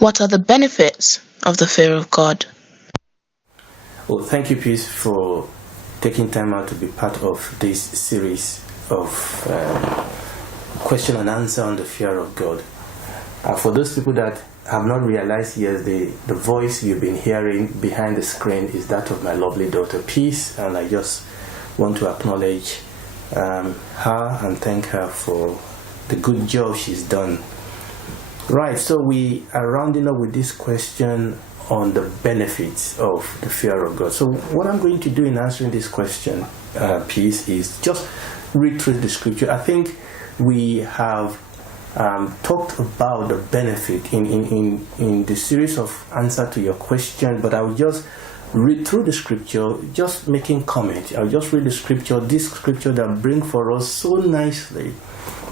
What are the benefits of the fear of God? Well, thank you, Peace, for taking time out to be part of this series of question and answer on the fear of God. For those people that have not realized yet, the voice you've been hearing behind the screen is that of my lovely daughter, Peace, and I just want to acknowledge her and thank her for the good job she's done. Right, so we are rounding up with this question on the benefits of the fear of God. So what I'm going to do in answering this question, Peace, is just read through the scripture. I think we have talked about the benefit in the series of answer to your question, but I will just read through the scripture, just making comment. I'll just read the scripture, this scripture that bring for us so nicely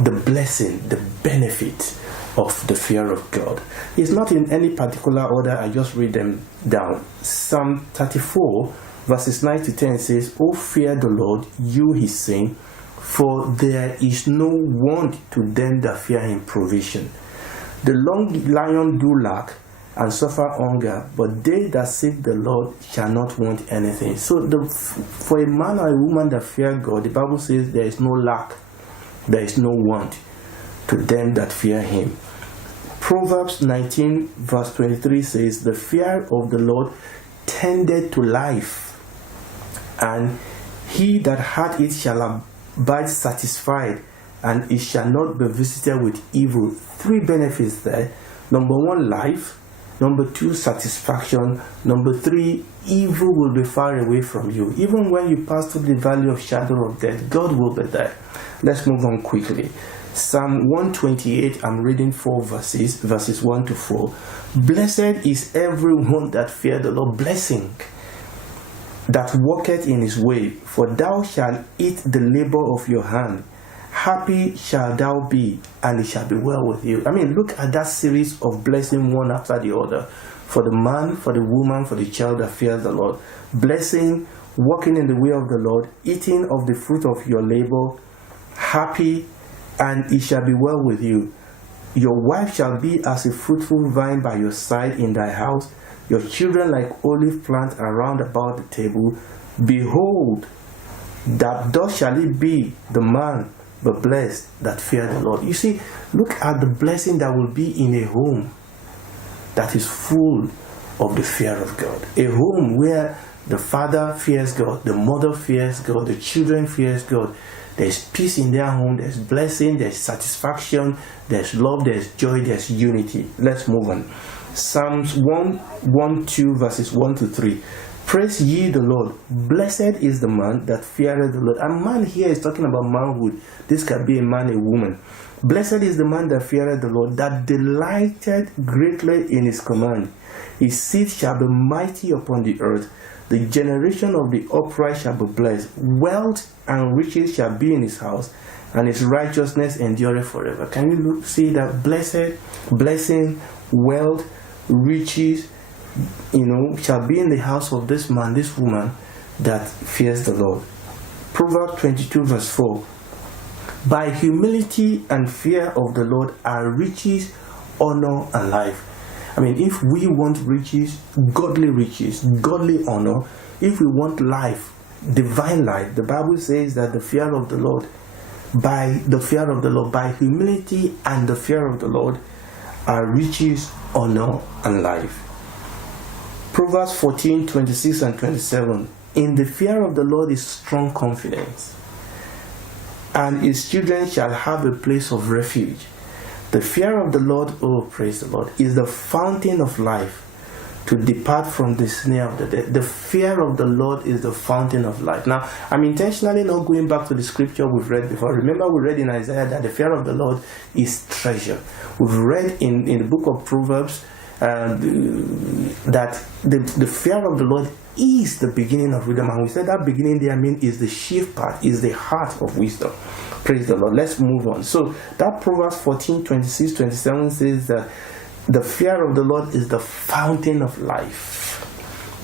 the blessing, the benefit of the fear of God. It's not in any particular order, I just read them down. Psalm 34 verses 9 to 10 says, "O fear the Lord, you his saints, for there is no want to them that fear him provision. The long lion do lack and suffer hunger, but they that seek the Lord shall not want anything." So for a man or a woman that fear God, the Bible says there is no lack, there is no want to them that fear him. Proverbs 19 verse 23 says, "The fear of the Lord tendeth to life, and he that hath it shall abide satisfied, and it shall not be visited with evil." Three benefits there. Number one, life. Number two, satisfaction. Number three, evil will be far away from you. Even when you pass through the valley of shadow of death, God will be there. Let's move on quickly. Psalm 128, I'm reading 4 verses 1 to 4. "Blessed is everyone that fear the Lord, blessing that walketh in his way, for thou shalt eat the labor of your hand. Happy shalt thou be, and it shall be well with you." I mean, look at that series of blessing one after the other. For the man, for the woman, for the child that fears the Lord. Blessing, walking in the way of the Lord, eating of the fruit of your labor, happy, and it shall be well with you. Your wife shall be as a fruitful vine by your side in thy house, your children like olive plants around about the table. Behold, that thus shall it be the man, but blessed that fear the Lord. You see, look at the blessing that will be in a home that is full of the fear of God. A home where the father fears God, the mother fears God, the children fears God. There's peace in their home, there's blessing, there's satisfaction, there's love, there's joy, there's unity. Let's move on. Psalms 112 verses 1 to 3. "Praise ye the Lord. Blessed is the man that feareth the Lord." And man here is talking about manhood. This can be a man, a woman. "Blessed is the man that feareth the Lord, that delighted greatly in his command. His seed shall be mighty upon the earth. The generation of the upright shall be blessed. Wealth and riches shall be in his house, and his righteousness endureth forever." Can you see that? Blessing, wealth, riches, shall be in the house of this man, this woman that fears the Lord. Proverbs 22 verse 4. "By humility and fear of the Lord are riches, honor, and life." I mean, if we want riches, godly honor, if we want life, divine life, the Bible says that by humility and the fear of the Lord are riches, honor, and life. Proverbs 14, 26 and 27. "In the fear of the Lord is strong confidence, and his children shall have a place of refuge. The fear of the Lord," oh praise the Lord, "is the fountain of life, to depart from the snare of the dead." The fear of the Lord is the fountain of life. Now, I'm intentionally not going back to the scripture we've read before. Remember, we read in Isaiah that the fear of the Lord is treasure. We've read in the book of Proverbs that the fear of the Lord is the beginning of wisdom. And we said that beginning there is the chief part, is the heart of wisdom. Praise the Lord. Let's move on. So that Proverbs 14, 26, 27 says that the fear of the Lord is the fountain of life,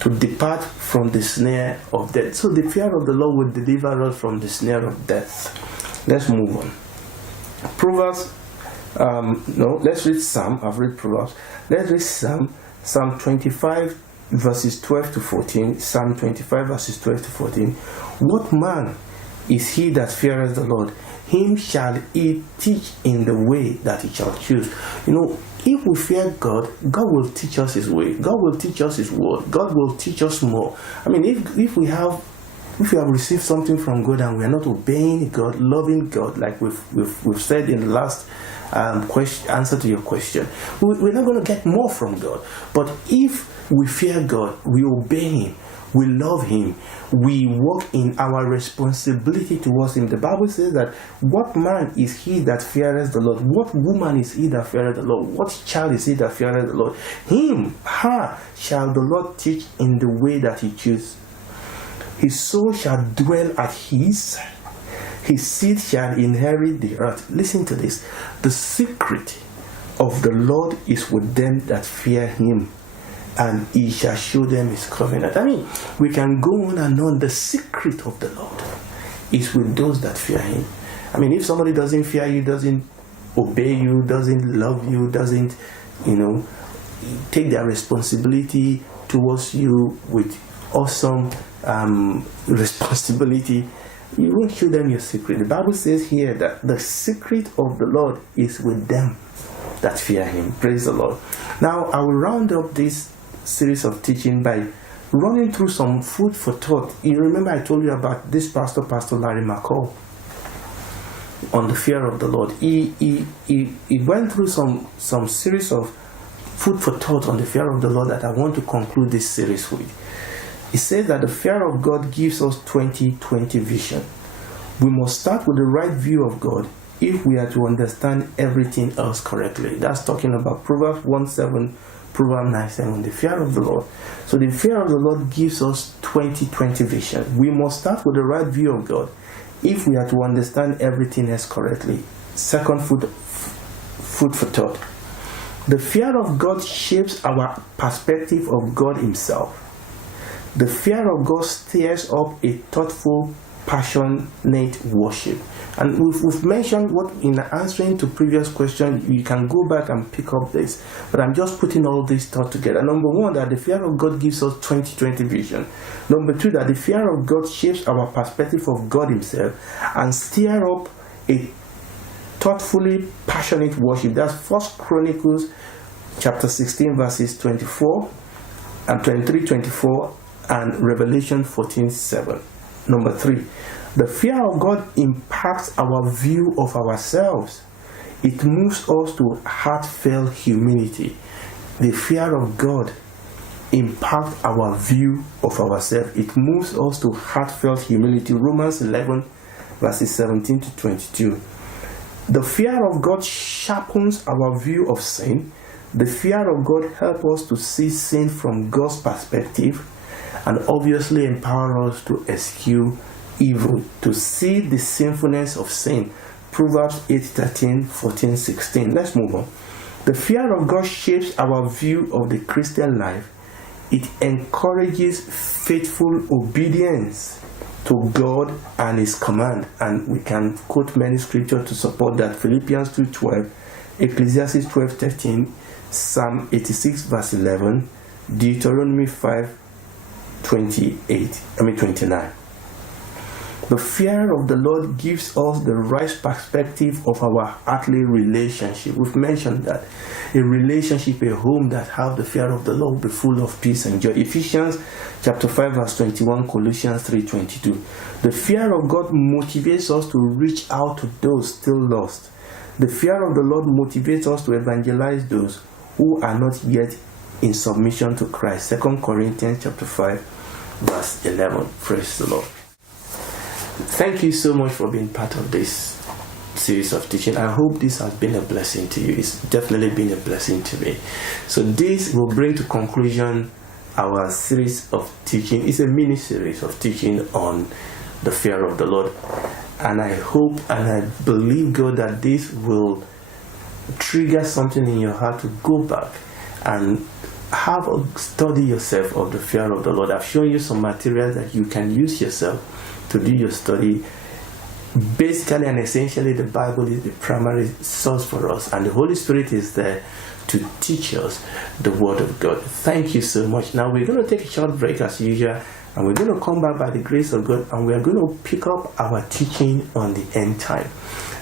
to depart from the snare of death. So the fear of the Lord will deliver us from the snare of death. Let's move on. Proverbs No, let's read Psalm. I've read Proverbs. Let's read Psalm 25 verses 12 to 14. Psalm 25 verses 12 to 14. What man is he that feareth the Lord? Him shall he teach in the way that he shall choose. If we fear God, God will teach us his way. God will teach us his word. God will teach us more. I mean, if we have received something from God and we are not obeying God, loving God, like we've said in the last answer to your question, we're not going to get more from God. But if we fear God, we obey him, we love him, we walk in our responsibility towards him. The Bible says that what man is he that feareth the Lord? What woman is he that feareth the Lord? What child is he that feareth the Lord? Him, her, shall the Lord teach in the way that he chooses. His soul shall dwell at his seed shall inherit the earth. Listen to this. The secret of the Lord is with them that fear him, and he shall show them his covenant. I mean, we can go on and on. The secret of the Lord is with those that fear him. I mean, if somebody doesn't fear you, doesn't obey you, doesn't love you, doesn't, take their responsibility towards you with awesome responsibility, you won't show them your secret. The Bible says here that the secret of the Lord is with them that fear him. Praise the Lord. Now, I will round up this series of teaching by running through some food for thought. You remember I told you about this Pastor Larry McCall, on the fear of the Lord. He went through some series of food for thought on the fear of the Lord that I want to conclude this series with. He says that the fear of God gives us 20/20 vision. We must start with the right view of God if we are to understand everything else correctly. That's talking about Proverbs 1:7, Proverbs 9:7, the fear of the Lord. So the fear of the Lord gives us 20/20 vision. We must start with the right view of God if we are to understand everything else correctly. Second food for thought. The fear of God shapes our perspective of God himself. The fear of God stirs up a thoughtful, passionate worship. And we've mentioned what in answering to previous questions, you can go back and pick up this. But I'm just putting all these thoughts together. Number one, that the fear of God gives us 20/20 vision. Number two, that the fear of God shapes our perspective of God himself and stirs up a thoughtfully passionate worship. That's 1 Chronicles chapter 16 verses 24 and 23-24 and Revelation 14:7. Number three, the fear of God impacts our view of ourselves. It moves us to heartfelt humility. The fear of God impacts our view of ourselves. It moves us to heartfelt humility. Romans 11 verses 17-22. The fear of God sharpens our view of sin. The fear of God helps us to see sin from God's perspective, and obviously empower us to eschew evil, to see the sinfulness of sin. Proverbs 8:13, 14:16. Let's move on. The fear of God shapes our view of the Christian life. It encourages faithful obedience to God and his command. And we can quote many scriptures to support that. Philippians 2:12, Ecclesiastes 12:13, Psalm 86 verse 11, Deuteronomy 5:29. The fear of the Lord gives us the right perspective of our earthly relationship. We've mentioned that a relationship, a home that have the fear of the Lord will be full of peace and joy. Ephesians chapter 5 verse 21, Colossians 3:22. The fear of God motivates us to reach out to those still lost. The fear of the Lord motivates us to evangelize those who are not yet in submission to Christ. 2 Corinthians chapter 5 verse 11. Praise the Lord. Thank you so much for being part of this series of teaching. I hope this has been a blessing to you. It's definitely been a blessing to me. So this will bring to conclusion our series of teaching. It's a mini series of teaching on the fear of the Lord. And I hope and I believe, God, that this will trigger something in your heart to go back and have a study yourself of the fear of the Lord. I've shown you some materials that you can use yourself to do your study basically and essentially, the Bible is the primary source for us, and the Holy Spirit is there to teach us the Word of God. Thank you so much. Now we're going to take a short break as usual, and we're going to come back by the grace of God, and we're going to pick up our teaching on the end time.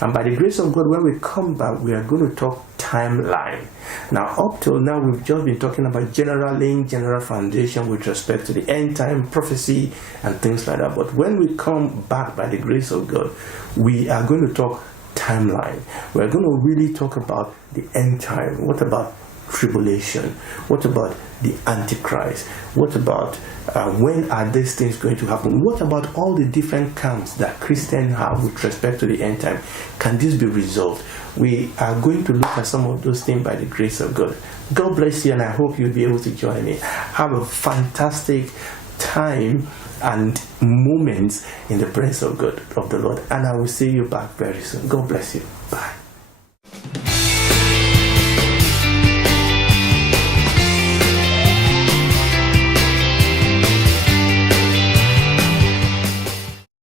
And by the grace of God, when we come back, we are going to talk timeline. Now, up till now, we've just been talking about general foundation with respect to the end time prophecy and things like that. But when we come back by the grace of God, we are going to talk timeline. We're going to really talk about the end time. What about tribulation? What about the Antichrist? What about when are these things going to happen? What about all the different camps that Christians have with respect to the end time? Can this be resolved? We are going to look at some of those things by the grace of God. God bless you, and I hope you'll be able to join me. Have a fantastic time and moments in the presence of God, of the Lord, and I will see you back very soon. God bless you. Bye.